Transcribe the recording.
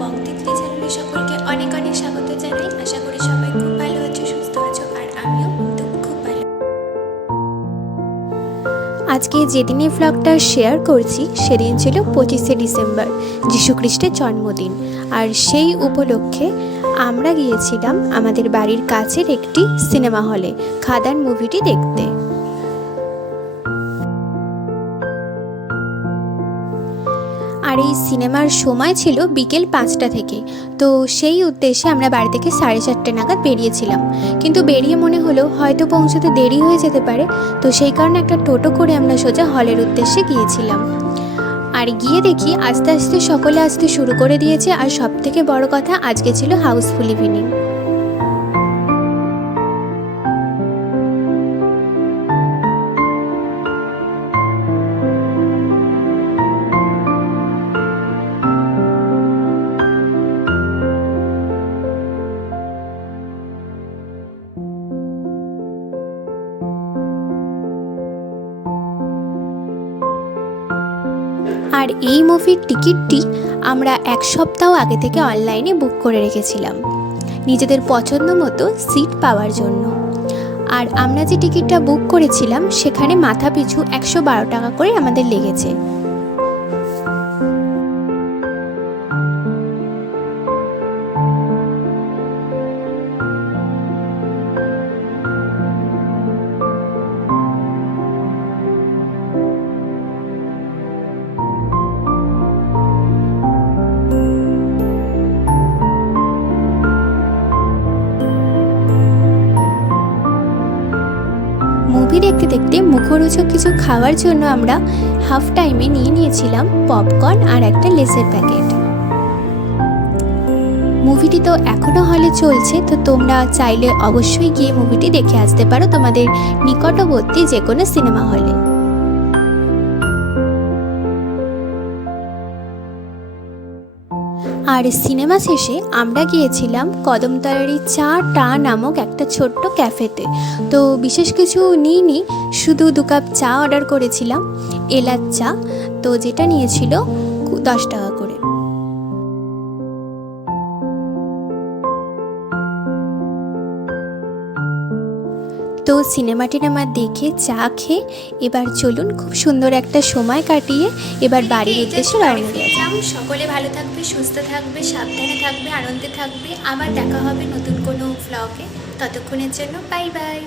বংতিত্রী চ্যানেলে সকলকে অনেক অনেক স্বাগত জানাই। আশা করি সবাই খুব ভালো আছো, সুস্থ আছো, আর আমিও কিন্তু খুব ভালো। আজকে যেদিনে ভ্লগটা শেয়ার করছি সেদিন ছিল 25শে ডিসেম্বর, যীশুখ্রিস্টের জন্মদিন। আর সেই উপলক্ষে আমরা গিয়েছিলাম আমাদের বাড়ির কাছের একটি সিনেমা হলে খাদান মুভিটি দেখতে। আর এই সিনেমার সময় ছিল বিকেল 5টা থেকে। তো সেই উদ্দেশ্যে আমরা বাড়ি থেকে 4:30 নাগাদ বেরিয়েছিলাম, কিন্তু বেরিয়ে মনে হলো হয়তো পৌঁছতে দেরি হয়ে যেতে পারে। তো সেই কারণে একটা টোটো করে আমরা সোজা হলের উদ্দেশ্যে গিয়েছিলাম। আর গিয়ে দেখি আস্তে আস্তে সকলে আসতে শুরু করে দিয়েছে। আর সব থেকে বড় কথা, আজকে ছিল হাউসফুল ইভিনিং। আর এই মুভির টিকিটটি আমরা 1 সপ্তাহ আগে থেকে অনলাইনে বুক করে রেখেছিলাম নিজেদের পছন্দ মতো সিট পাওয়ার জন্য। আর আমরা যে টিকিটটা বুক করেছিলাম সেখানে মাথা পিছু 112 টাকা করে আমাদের লেগেছে। মুভি দেখতে দেখতে মুখরোচক কিছু খাওয়ার জন্য আমরা হাফ টাইমে নিয়েছিলাম পপকর্ন আর একটা লেসের প্যাকেট। মুভিটি তো এখনও হলে চলছে, তো তোমরা চাইলে অবশ্যই গিয়ে মুভিটি দেখে আসতে পারো তোমাদের নিকটবর্তী যে কোনো সিনেমা হলে। আর সিনেমা শেষে আমরা গিয়েছিলাম কদমতলারই চা নামক একটা ছোট্ট ক্যাফেতে। তো বিশেষ কিছু নিইনি, শুধু 2 কাপ চা অর্ডার করেছিলাম, এলাচ চা। তো যেটা নিয়েছিল 10 টাকা করে। তো সিনেমাটি আমার দেখে চা খেয়ে এবার চলুন খুব সুন্দর একটা সময় কাটিয়ে এবার বাড়ির উদ্দেশ্যে রওনা দিলাম। সকলে ভালো থাকবে, সুস্থ থাকবে, সাবধানে থাকবে, আনন্দে থাকবে। আবার দেখা হবে নতুন কোনো ভ্লগে। ততক্ষণের জন্য বাই বাই।